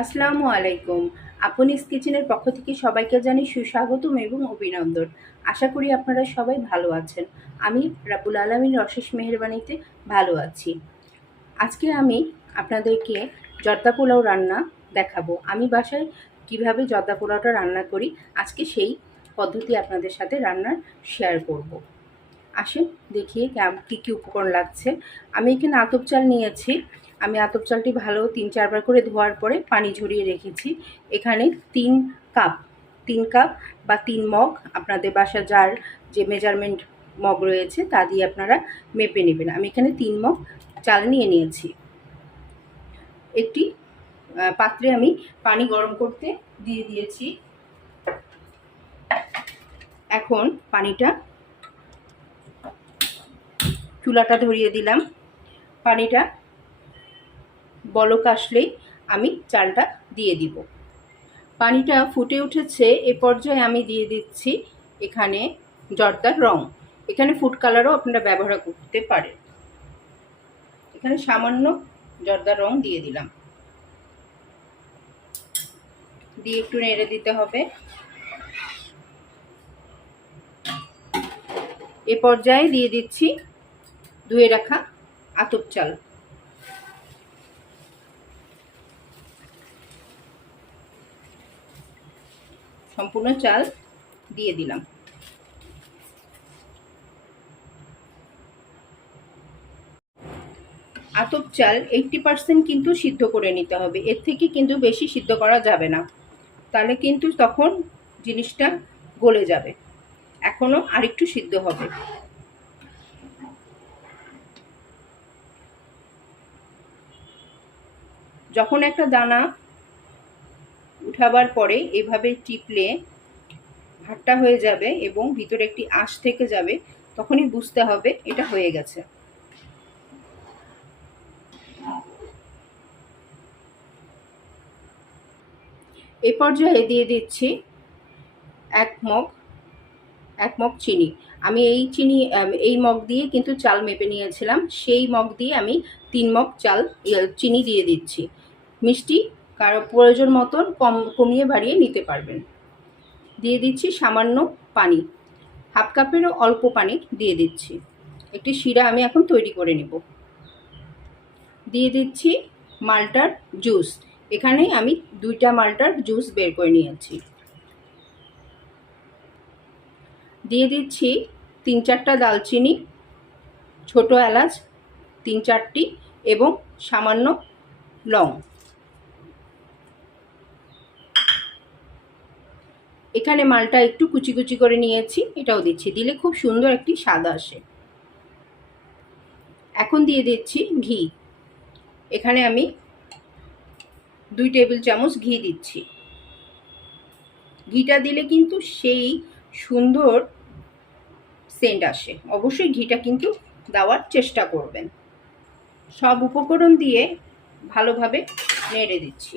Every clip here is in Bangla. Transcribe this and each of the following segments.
আসসালামু আলাইকুম। আপনিস কিচেনের পক্ষ থেকে সবাইকে জানি সুস্বাগতম এবং অভিনন্দন। আশা করি আপনারা সবাই ভালো আছেন। আমি রাবুল আলমীর অশেষ মেহরবানিতে ভালো আছি। আজকে আমি আপনাদেরকে জর্দা পোলাও রান্না দেখাবো। আমি বাসায় কীভাবে জর্দা পোলাওটা রান্না করি, আজকে সেই পদ্ধতি আপনাদের সাথে রান্নার শেয়ার করব। আসেন, দেখিয়ে কী কী উপকরণ লাগছে। আমি এখানে আতপ চাল নিয়েছি। আমি আতপ চালটি ভালো তিন চারবার করে ধোয়ার পরে পানি ঝরিয়ে রেখেছি। এখানে তিন কাপ তিন কাপ বা তিন মগ আপনাদের বাসা যার যে মেজারমেন্ট মগ রয়েছে তা দিয়ে আপনারা মেপে নেবেন। আমি এখানে তিন মগ চাল নিয়ে নিয়েছি। একটি পাত্রে আমি পানি গরম করতে দিয়ে দিয়েছি। এখন পানিটা চুলাটা ধরিয়ে দিলাম। পানিটা বলক আসলেই আমি চালটা দিয়ে দিব। পানিটা ফুটে উঠেছে, এ পর্যায়ে আমি দিয়ে দিচ্ছি এখানে জর্দার রং। এখানে ফুড কালারও আপনারা ব্যবহার করতে পারেন। এখানে সামান্য জর্দার রং দিয়ে দিলাম। দিয়ে একটু নেড়ে দিতে হবে। এ পর্যায়ে দিয়ে দিচ্ছি ধুয়ে রাখা আতপ চাল। সম্পূর্ণ চাল দিয়ে দিলাম। আতপ চাল এইটটি পার্সেন্ট কিন্তু সিদ্ধ করে নিতে হবে। এর থেকে কিন্তু বেশি সিদ্ধ করা যাবে না। তাহলে কিন্তু তখন জিনিসটা গলে যাবে। এখনও আরেকটু সিদ্ধ হবে। যখন একটা দানা উঠাবার পরে এভাবে টিপলে ভাতটা হয়ে যাবে এবং ভিতরে একটি আঁশ থেকে যাবে, তখনই বুঝতে হবে এটা হয়ে গেছে। এ পর্যায়ে দিয়ে দিচ্ছি এক মগ এক মগ চিনি। আমি এই চিনি এই মগ দিয়ে কিন্তু চাল মেপে নিয়েছিলাম। সেই মগ দিয়ে আমি তিন মগ চাল চিনি দিয়ে দিচ্ছি। মিষ্টি কারও প্রয়োজন মতন কম কমিয়ে বাড়িয়ে নিতে পারবেন। দিয়ে দিচ্ছি সামান্য পানি। হাফ কাপেরও অল্প পানি দিয়ে দিচ্ছি। একটি শিরা আমি এখন তৈরি করে নেব। দিয়ে দিচ্ছি মালটার জুস। এখানে আমি দুইটা মালটার জুস বের করে নিয়েছি। দিয়ে দিচ্ছি তিন চারটা দালচিনি, ছোট এলাচ, তিন চারটি এবং সামান্য লং। এখানে মালটা একটু কুচি কুচি করে নিয়েছি, এটাও দিচ্ছি। দিলে খুব সুন্দর একটি স্বাদ আসে। এখন দিয়ে দিচ্ছি ঘি। এখানে আমি দুই টেবিল চামচ ঘি দিচ্ছি। ঘিটা দিলে কিন্তু সেই সুন্দর সেন্ট আসে। অবশ্যই ঘিটা কিন্তু দেওয়ার চেষ্টা করবেন। সব উপকরণ দিয়ে ভালোভাবে নেড়ে দিচ্ছি।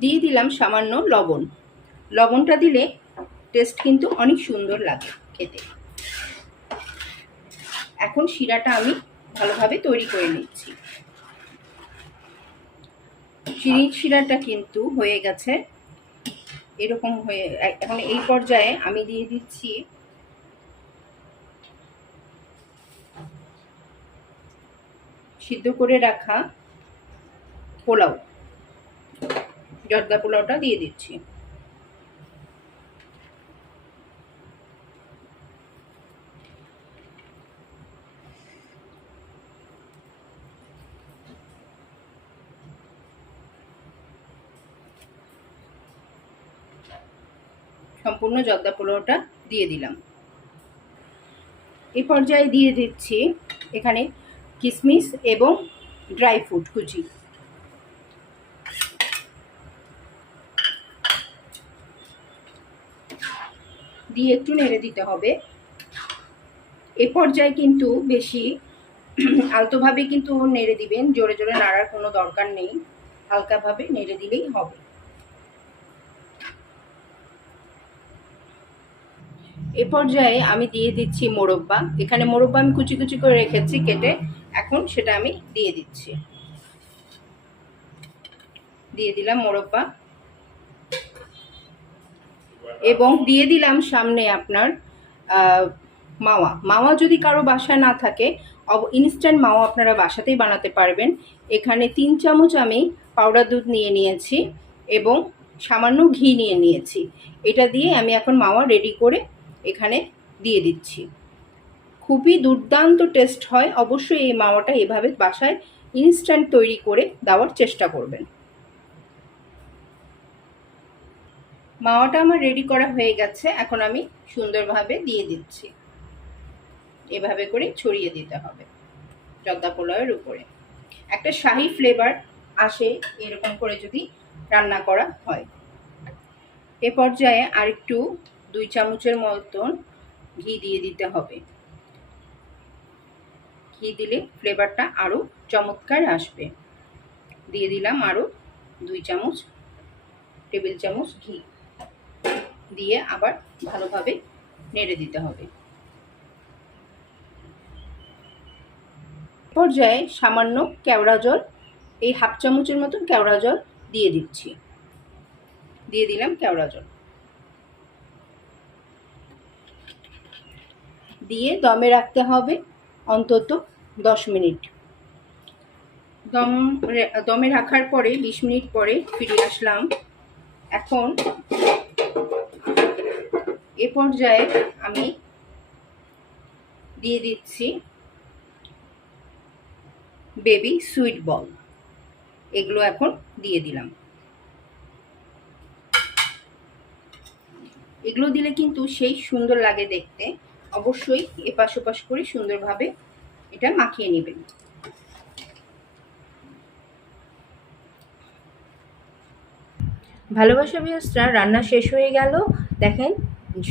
দিয়ে দিলাম সামান্য লবণ। লবণটা দিলে টেস্ট কিন্তু অনেক সুন্দর লাগে খেতে। এখন শিরাটা আমি ভালোভাবে তৈরি করে নিচ্ছি। চিনির শিরাটা কিন্তু হয়ে গেছে। এরকম হয়ে, এখন এই পর্যায়ে আমি দিয়ে দিচ্ছি সিদ্ধ করে রাখা পোলাও। জর্দা পোলাওটা দিয়ে দিচ্ছি। সম্পূর্ণ জর্দা পোলাওটা দিয়ে দিলাম। এই পর্যায়ে দিয়ে দিচ্ছি এখানে কিশমিশ এবং ড্রাই ফ্রুট কুচি। দিয়ে একটু নেড়ে দিতে হবে। এ পর্যায়ে কিন্তু বেশি আলতোভাবে কিন্তু নেড়ে দিবেন, জোরে জোরে নাড়ার কোনো দরকার নেই। হালকাভাবে নেড়ে দিলেই হবে। এ পর্যায়ে আমি দিয়ে দিচ্ছি মোরব্বা। এখানে মোরব্বা আমি কুচি কুচি করে রেখেছি, কেটে এখন সেটা আমি দিয়ে দিচ্ছি। দিয়ে দিলাম মোরব্বা। এবং দিয়ে দিলাম সামনে আপনার মাওয়া। মাওয়া যদি কারও বাসায় না থাকে ইনস্ট্যান্ট মাওয়া আপনারা বাসাতেই বানাতে পারবেন। এখানে তিন চামচ আমি পাউডার দুধ নিয়ে নিয়েছি এবং সামান্য ঘি নিয়ে নিয়েছি। এটা দিয়ে আমি এখন মাওয়া রেডি করে এখানে দিয়ে দিচ্ছি। খুবই দুর্দান্ত টেস্ট হয়। অবশ্যই এই মাওয়াটা এভাবে বাসায় ইনস্ট্যান্ট তৈরি করে দেওয়ার চেষ্টা করবেন। মাওয়াটা আমার রেডি করা হয়ে গেছে, এখন আমি সুন্দরভাবে দিয়ে দিচ্ছি। এভাবে করে ছড়িয়ে দিতে হবে জর্দা পোলাওয়ের উপরে। একটা শাহি ফ্লেভার আসে এরকম করে যদি রান্না করা হয়। এ পর্যায়ে আরেকটু দুই চামচের মতন ঘি দিয়ে দিতে হবে। ঘি দিলে ফ্লেভারটা আরও চমৎকার আসবে। দিয়ে দিলাম আরও দুই চামচ, টেবিল চামচ ঘি। দিয়ে আবার ভালোভাবে নেড়ে দিতে হবে। পর্যায়ে সামান্য কেওড়া জল, এই হাফ চামচের মতন কেওড়া জল দিয়ে দিচ্ছি। দিয়ে দিলাম কেওড়া জল। দিয়ে দমে রাখতে হবে অন্তত দশ মিনিট। দম দমে রাখার পরে বিশ মিনিট পরে ফিরে আসলাম। এখন এ পর্যায়ে আমি দিয়ে দিচ্ছি বেবি সুইট বল। এগুলো এখন দিয়ে দিলাম। এগুলো দিলে কিন্তু সেই সুন্দর লাগে দেখতে। অবশ্যই এপাশ ওপাশ করে সুন্দরভাবে এটা মাখিয়ে নেবেন। ভালোবাসা বিয়াসরা রান্না শেষ হয়ে গেল। দেখেন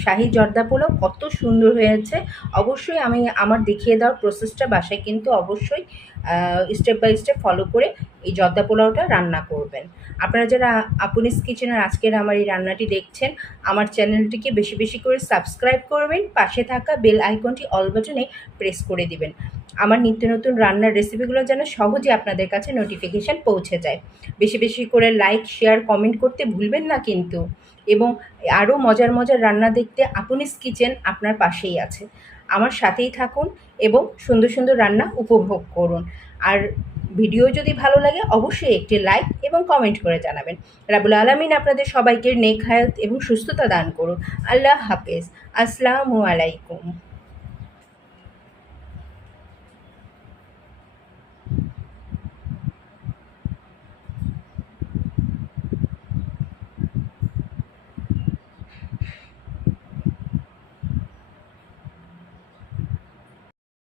শাহি জর্দা পোলাও কত সুন্দর হয়েছে। অবশ্যই আমি আমার দেখিয়ে দেওয়ার প্রসেসটা বাসায় কিন্তু অবশ্যই স্টেপ বাই স্টেপ ফলো করে এই জর্দা পোলাওটা রান্না করবেন। আপনারা যারা আপুনিস কিচেনের আজকের আমার এই রান্নাটি দেখছেন, আমার চ্যানেলটিকে বেশি বেশি করে সাবস্ক্রাইব করবেন, পাশে থাকা বেল আইকনটি অল বাটনে প্রেস করে দিবেন। আমার নিত্য নতুন রান্নার রেসিপিগুলো যেন সহজে আপনাদের কাছে নোটিফিকেশান পৌঁছে যায়। বেশি বেশি করে লাইক শেয়ার কমেন্ট করতে ভুলবেন না কিন্তু। এবং আরও মজার মজার রান্না দেখতে আপনিস কিচেন আপনার পাশেই আছে। আমার সাথেই থাকুন এবং সুন্দর সুন্দর রান্না উপভোগ করুন। আর ভিডিও যদি ভালো লাগে, অবশ্যই একটি লাইক এবং কমেন্ট করে জানাবেন। রাবুল আলমিন আপনাদের সবাইকে নেক হায়াত এবং সুস্থতা দান করুন। আল্লাহ হাফেজ। আসসালামু আলাইকুম।